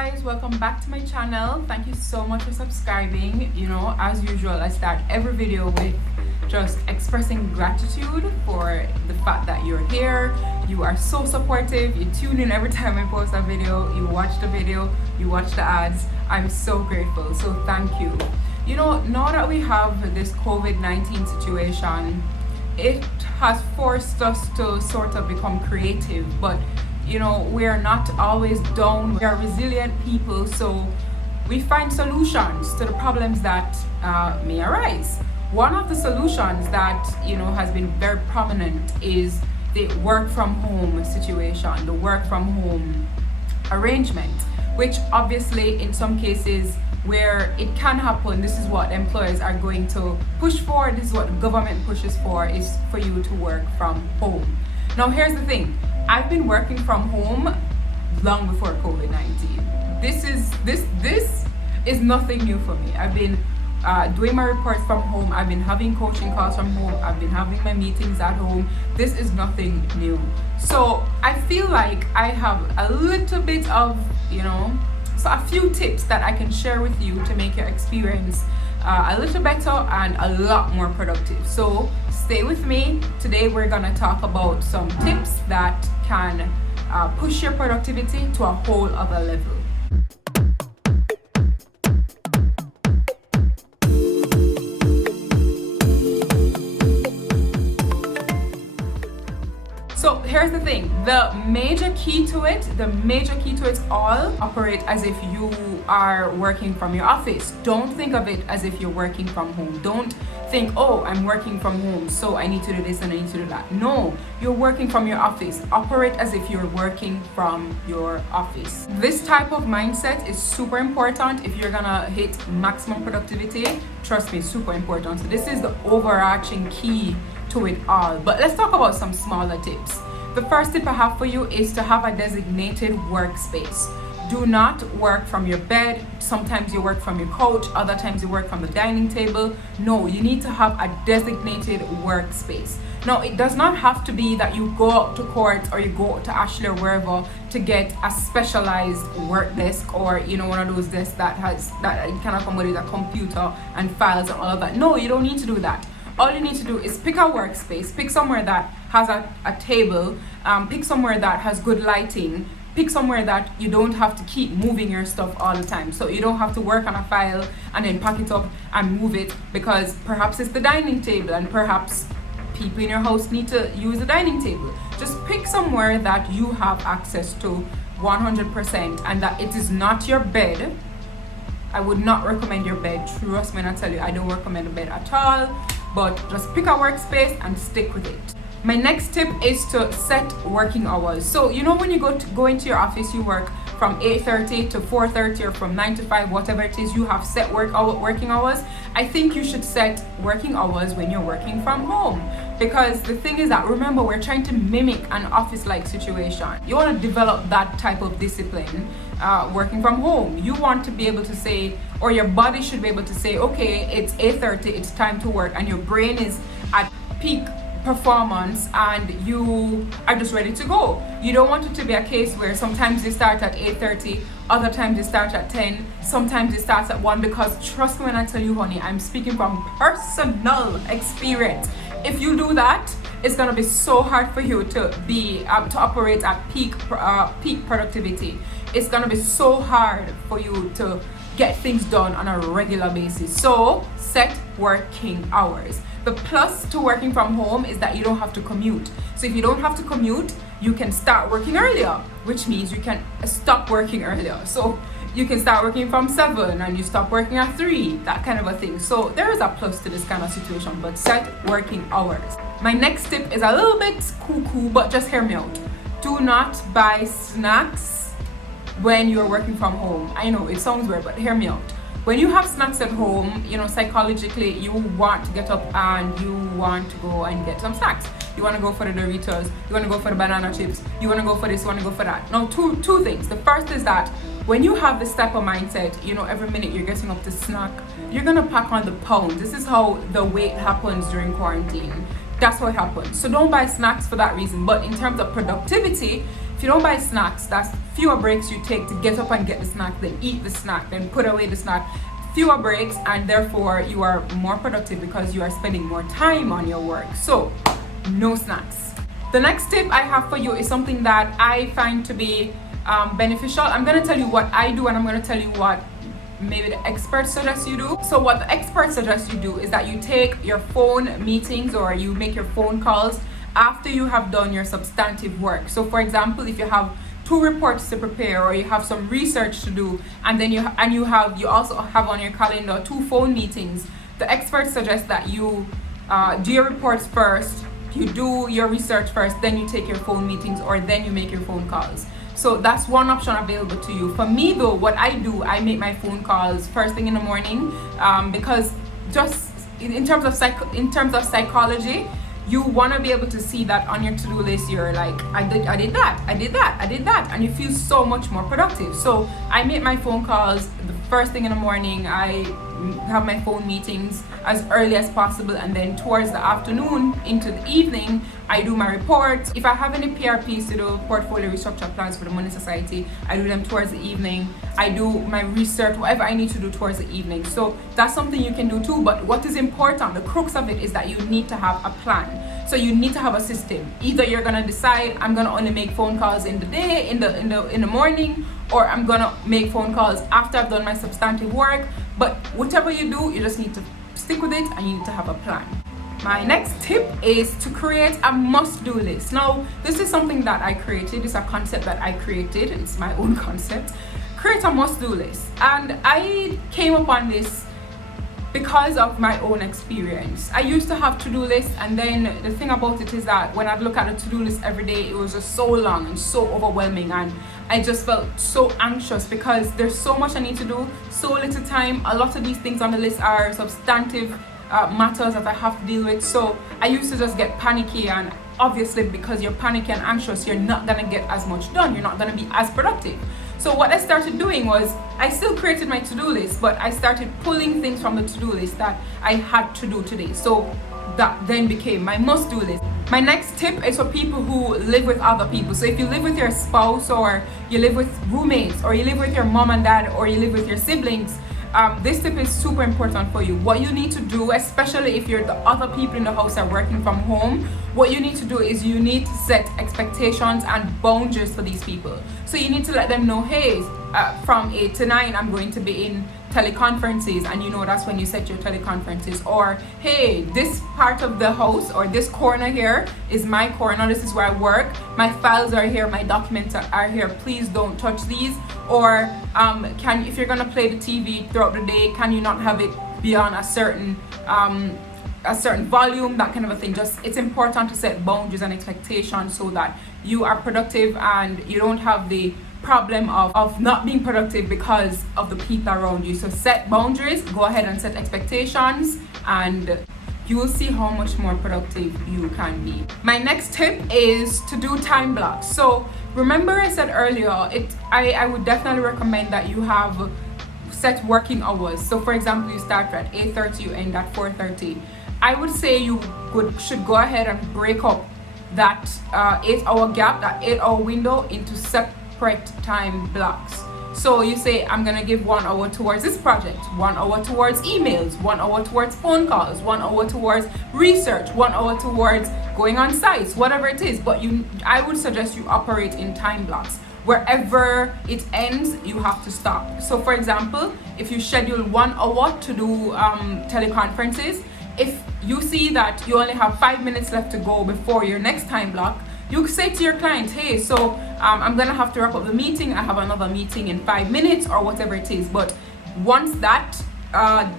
guys, welcome back to my channel. Thank you so much for subscribing. As usual, I start every video with just expressing gratitude for the fact that you're here. You are so supportive. You tune in every time I post a video. You watch the video, you watch the ads. I'm so grateful, so thank you. Now that we have this COVID-19 situation, it has forced us to sort of become creative, but we are not always down. We are resilient people, so we find solutions to the problems that may arise. One of the solutions that has been very prominent is the work from home situation, the work from home arrangement, which obviously in some cases where it can happen, this is what employers are going to push for, this is what the government pushes for, is for you to work from home. Now here's the thing, I've been working from home long before COVID-19. This is nothing new for me. I've been doing my reports from home, I've been having coaching calls from home, I've been having my meetings at home. This is nothing new. So I feel like I have a little bit of, so a few tips that I can share with you to make your experience a little better and a lot more productive. So stay with me. Today we're gonna talk about some tips that can push your productivity to a whole other level. So here's the thing, the major key to it all operate as if you are working from your office. Don't think of it as if you're working from home. Don't think, oh, I'm working from home, so I need to do this and I need to do that. No, you're working from your office. Operate as if you're working from your office. This type of mindset is super important if you're gonna hit maximum productivity. Trust me, super important. So this is the overarching key to it all. But let's talk about some smaller tips. The first tip I have for you is to have a designated workspace. Do not work from your bed. Sometimes you work from your couch, other times you work from the dining table. No, you need to have a designated workspace. Now, it does not have to be that you go out to court or you go to Ashley or wherever to get a specialized work desk or one of those desks that can accommodate a computer and files and all of that. No, you don't need to do that. All you need to do is pick a workspace, pick somewhere that has a table, pick somewhere that has good lighting, pick somewhere that you don't have to keep moving your stuff all the time. So you don't have to work on a file and then pack it up and move it because perhaps it's the dining table and perhaps people in your house need to use the dining table. Just pick somewhere that you have access to 100% and that it is not your bed. I would not recommend your bed. Trust me when I tell you, I don't recommend a bed at all. But just pick a workspace and stick with it. My next tip is to set working hours. So when you go into your office, you work from 8:30 to 4:30 or from 9 to 5, whatever it is, you have set working hours. I think you should set working hours when you're working from home. Because the thing is that, remember, we're trying to mimic an office-like situation. You want to develop that type of discipline working from home. You want to be able to say, or your body should be able to say, okay, it's 8:30, it's time to work, and your brain is at peak performance and you are just ready to go. You don't want it to be a case where sometimes you start at 8:30, other times you start at 10, sometimes it starts at 1, because trust me when I tell you, honey, I'm speaking from personal experience. If you do that, it's gonna be so hard for you to be to operate at peak productivity. It's gonna be so hard for you to get things done on a regular basis. So set working hours. The plus to working from home is that you don't have to commute. So if you don't have to commute, you can start working earlier, which means you can stop working earlier. So you can start working from 7 and you stop working at 3, that kind of a thing. So there is a plus to this kind of situation, but set working hours. My next tip is a little bit cuckoo, but just hear me out. Do not buy snacks when you're working from home. I know it sounds weird, but hear me out. When you have snacks at home, psychologically, you want to get up and you want to go and get some snacks. You want to go for the Doritos, you want to go for the banana chips, you want to go for this, you want to go for that. Now, two things. The first is that when you have this type of mindset, every minute you're getting up to snack, you're going to pack on the pounds. This is how the weight happens during quarantine. That's what happens. So don't buy snacks for that reason. But in terms of productivity, if you don't buy snacks, that's fewer breaks you take to get up and get the snack, then eat the snack, then put away the snack. Fewer breaks, and therefore you are more productive because you are spending more time on your work. So no snacks. The next tip I have for you is something that I find to be beneficial. I'm going to tell you what I do, and I'm going to tell you what maybe the experts suggest you do. So what the experts suggest you do is that you take your phone meetings, or you make your phone calls after you have done your substantive work. So for example, if you have 2 reports to prepare, or you have some research to do, and then you also have on your calendar 2 phone meetings, the experts suggest that you do your reports first, you do your research first, then you take your phone meetings, or then you make your phone calls. So that's one option available to you. For me though, what I do, I make my phone calls first thing in the morning, because just in terms of psychology, you want to be able to see that on your to-do list. You're like, I did that, and you feel so much more productive. So I make my phone calls the first thing in the morning. I have my phone meetings as early as possible, and then towards the afternoon into the evening, I do my reports. If I have any PRPs to do, portfolio restructure plans for the Money Society, I do them towards the evening. I do my research, whatever I need to do towards the evening. So that's something you can do too. But what is important, the crux of it, is that you need to have a plan. So you need to have a system. Either you're gonna decide, I'm gonna only make phone calls in the day, in the morning, or I'm gonna make phone calls after I've done my substantive work. But whatever you do, you just need to stick with it, and you need to have a plan. My next tip is to create a must-do list. Now, this is something that I created. It's a concept that I created. It's my own concept. Create a must-do list. And I came upon this because of my own experience. I used to have to-do lists, and then the thing about it is that when I'd look at the to-do list every day, it was just so long and so overwhelming, and I just felt so anxious because there's so much I need to do, so little time. A lot of these things on the list are substantive matters that I have to deal with. So I used to just get panicky, and obviously because you're panicky and anxious, you're not gonna get as much done, you're not gonna be as productive. So what I started doing was, I still created my to-do list, but I started pulling things from the to-do list that I had to do today. So that then became my must-do list. My next tip is for people who live with other people. So if you live with your spouse, or you live with roommates, or you live with your mom and dad, or you live with your siblings, this tip is super important for you. What you need to do, especially if you're the other people in the house are working from home, what you need to do is you need to set expectations and boundaries for these people. So you need to let them know, hey, from 8 to 9 I'm going to be in teleconferences, and you know that's when you set your teleconferences. Or hey, this part of the house, or this corner here is my corner, this is where I work, my files are here, my documents are here, please don't touch these. Or if you're gonna play the TV throughout the day, can you not have it beyond a certain volume, that kind of a thing. Just, it's important to set boundaries and expectations so that you are productive and you don't have the problem of not being productive because of the people around you. So set boundaries, go ahead and set expectations, and you will see how much more productive you can be. My next tip is to do time blocks. So remember I said earlier, I would definitely recommend that you have set working hours. So for example, you start at 8:30, you end at 4:30. I would say you should go ahead and break up that 8-hour gap, that 8-hour window, into separate time blocks. So you say, I'm gonna give 1 hour towards this project, 1 hour towards emails, 1 hour towards phone calls, 1 hour towards research, 1 hour towards going on sites, whatever it is. But I would suggest you operate in time blocks. Wherever it ends, you have to stop. So for example, if you schedule 1 hour to do teleconferences, if you see that you only have 5 minutes left to go before your next time block, you say to your client, hey, so I'm gonna have to wrap up the meeting, I have another meeting in 5 minutes, or whatever it is. But once that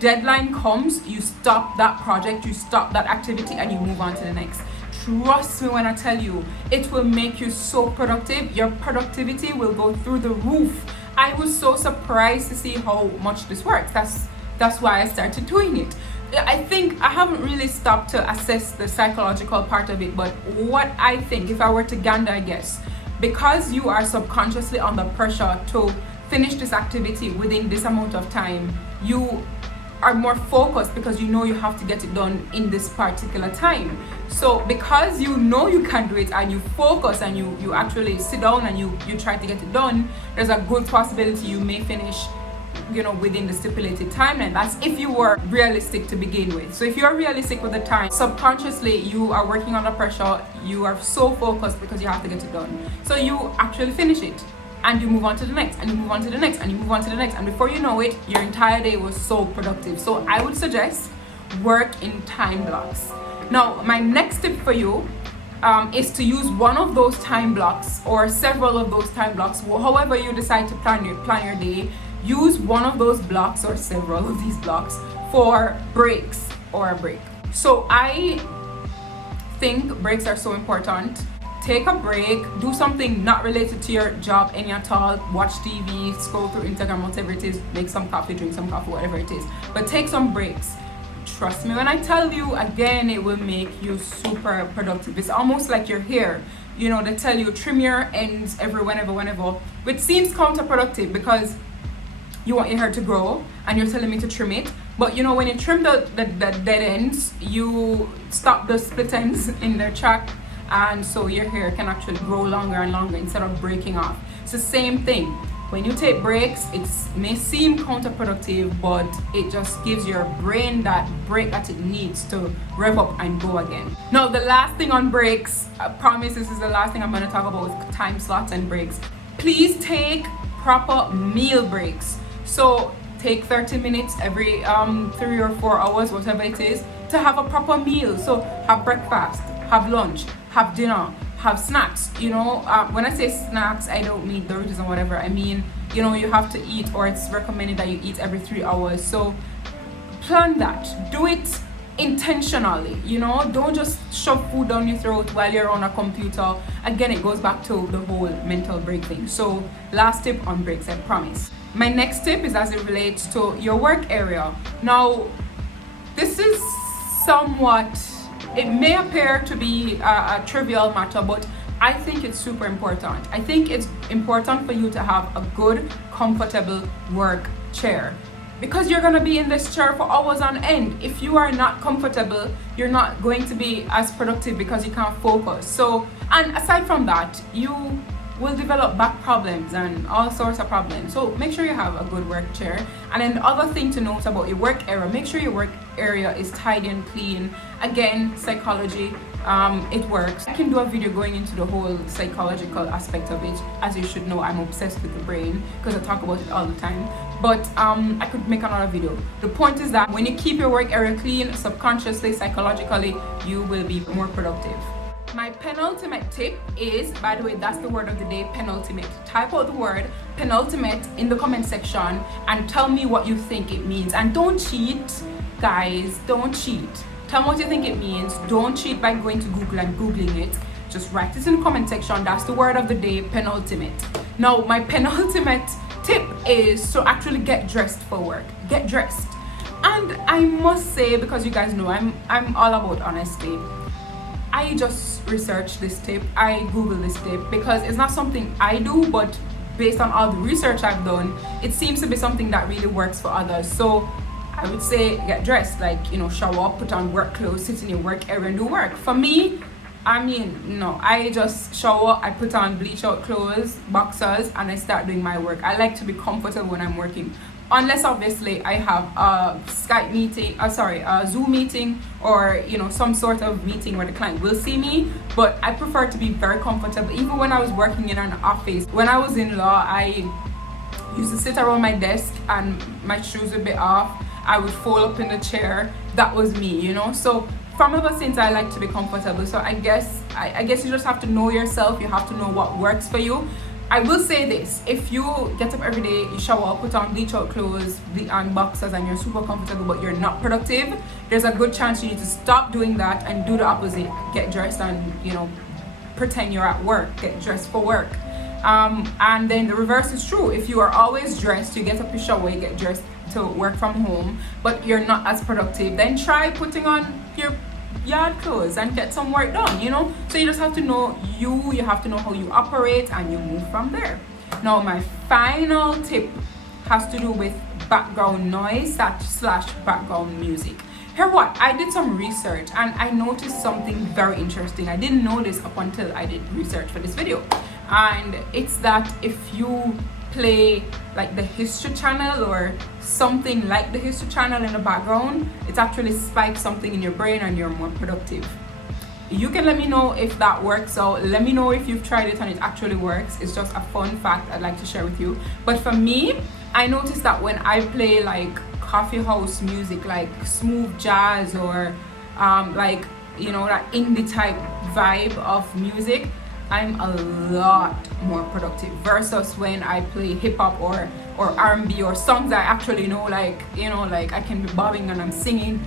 deadline comes, you stop that project, you stop that activity, and you move on to the next. Trust me when I tell you, it will make you so productive. Your productivity will go through the roof. I was so surprised to see how much this works. That's why I started doing it. I think I haven't really stopped to assess the psychological part of it, but what I think, if I were to gander, I guess, because you are subconsciously under pressure to finish this activity within this amount of time, you are more focused because you know you have to get it done in this particular time. So because you know you can do it and you focus and you actually sit down and you try to get it done, there's a good possibility you may finish, you know, within the stipulated timeline. That's if you were realistic to begin with. So if you're realistic with the time, subconsciously you are working under pressure, you are so focused because you have to get it done. So you actually finish it and you move on to the next and you move on to the next and you move on to the next, and before you know it, your entire day was so productive. So I would suggest work in time blocks. Now my next tip for you is to use one of those time blocks or several of those time blocks, however you decide to plan your day. Use one of those blocks or several of these blocks for breaks or a break. So I think breaks are so important. Take a break, do something not related to your job any at all. Watch TV, scroll through Instagram, whatever it is, make some coffee, drink some coffee, whatever it is. But take some breaks. Trust me when I tell you, again, it will make you super productive. It's almost like your hair. You know, they tell you trim your ends whenever, which seems counterproductive because you want your hair to grow and you're telling me to trim it. But you know, when you trim the dead ends, you stop the split ends in their track, and so your hair can actually grow longer and longer instead of breaking off. It's the same thing. When you take breaks, it may seem counterproductive, but it just gives your brain that break that it needs to rev up and go again. Now, the last thing on breaks, I promise this is the last thing I'm going to talk about with time slots and breaks. Please take proper meal breaks. So take 30 minutes every 3 or 4 hours, whatever it is, to have a proper meal. So have breakfast, have lunch, have dinner, have snacks. You know, when I say snacks, I don't mean Doritos and whatever. I mean, you know, you have to eat, or it's recommended that you eat every 3 hours. So plan that. Do it intentionally. You know, don't just shove food down your throat while you're on a computer. Again, it goes back to the whole mental break thing. So last tip on breaks, I promise. My next tip is as it relates to your work area. Now, this is somewhat, it may appear to be a trivial matter, but I think it's super important. I think it's important for you to have a good, comfortable work chair, because you're going to be in this chair for hours on end. If you are not comfortable, you're not going to be as productive because you can't focus. So, and aside from that, you will develop back problems and all sorts of problems. So make sure you have a good work chair. And then the other thing to note about your work area, make sure your work area is tidy and clean. Again, psychology, it works. I can do a video going into the whole psychological aspect of it. As you should know, I'm obsessed with the brain because I talk about it all the time. But I could make another video. The point is that when you keep your work area clean, subconsciously, psychologically, you will be more productive. My penultimate tip is, by the way, that's the word of the day, penultimate. Type out the word penultimate in the comment section and tell me what you think it means. And don't cheat, guys, don't cheat. Tell me what you think it means. Don't cheat by going to Google and Googling it. Just write it in the comment section. That's the word of the day, penultimate. Now, my penultimate tip is to actually get dressed for work. Get dressed. And I must say, because you guys know I'm all about honesty, I just researched this tip, I googled this tip, because it's not something I do, but based on all the research I've done, it seems to be something that really works for others. So I would say get dressed, like, you know, shower up, put on work clothes, sit in your work area and do work. For me, I mean, no, I just shower, I put on bleach out clothes, boxers, and I start doing my work. I like to be comfortable when I'm working. Unless obviously I have a Skype meeting, a Zoom meeting, or you know, some sort of meeting where the client will see me. But I prefer to be very comfortable. Even when I was working in an office, when I was in law, I used to sit around my desk and my shoes would be off. I would fold up in the chair. That was me, you know. So from ever since, I like to be comfortable. So I guess you just have to know yourself. You have to know what works for you. I will say this, if you get up every day, you shower, put on bleach out clothes and boxers, and you're super comfortable but you're not productive, there's a good chance you need to stop doing that and do the opposite. Get dressed and, you know, pretend you're at work. Get dressed for work. And then the reverse is true. If you are always dressed, you get up, you shower, you get dressed to work from home, but you're not as productive, then try putting on your yard clothes and get some work done, you know. So you just have to know you have to know how you operate, and you move from there. Now my final tip has to do with background noise slash background music. Hear what? I did some research and I noticed something very interesting. I didn't know this up until I did research for this video. And it's that if you play like the History Channel or something like the History Channel in the background, it actually spikes something in your brain and you're more productive. You can let me know if that works out. Let me know if you've tried it and it actually works. It's just a fun fact I'd like to share with you. But for me, I noticed that when I play like coffee house music, like smooth jazz or like, you know, that indie type vibe of music, I'm a lot more productive versus when I play hip hop or R&B or songs I actually know, like, you know, like I can be bobbing and I'm singing.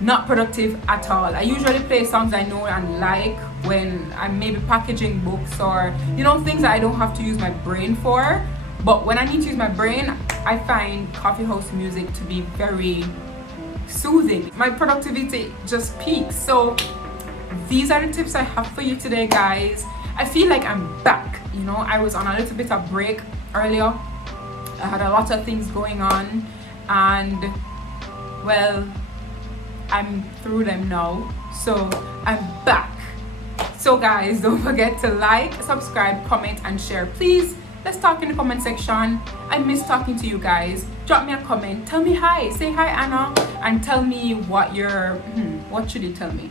Not productive at all. I usually play songs I know and like when I'm maybe packaging books or, you know, things that I don't have to use my brain for. But when I need to use my brain, I find coffee house music to be very soothing. My productivity just peaks. So these are the tips I have for you today, guys. I feel like I'm back. You know, I was on a little bit of break earlier. I had a lot of things going on and, well, I'm through them now, so I'm back. So guys, don't forget to like, subscribe, comment and share. Please, let's talk in the comment section. I miss talking to you guys. Drop me a comment, tell me hi, say hi Anna, and tell me what what should you tell me?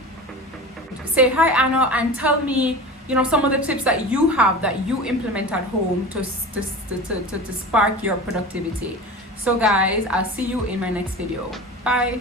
Say hi Anna and tell me, you know, some of the tips that you have that you implement at home to spark your productivity. So guys, I'll see you in my next video. Bye.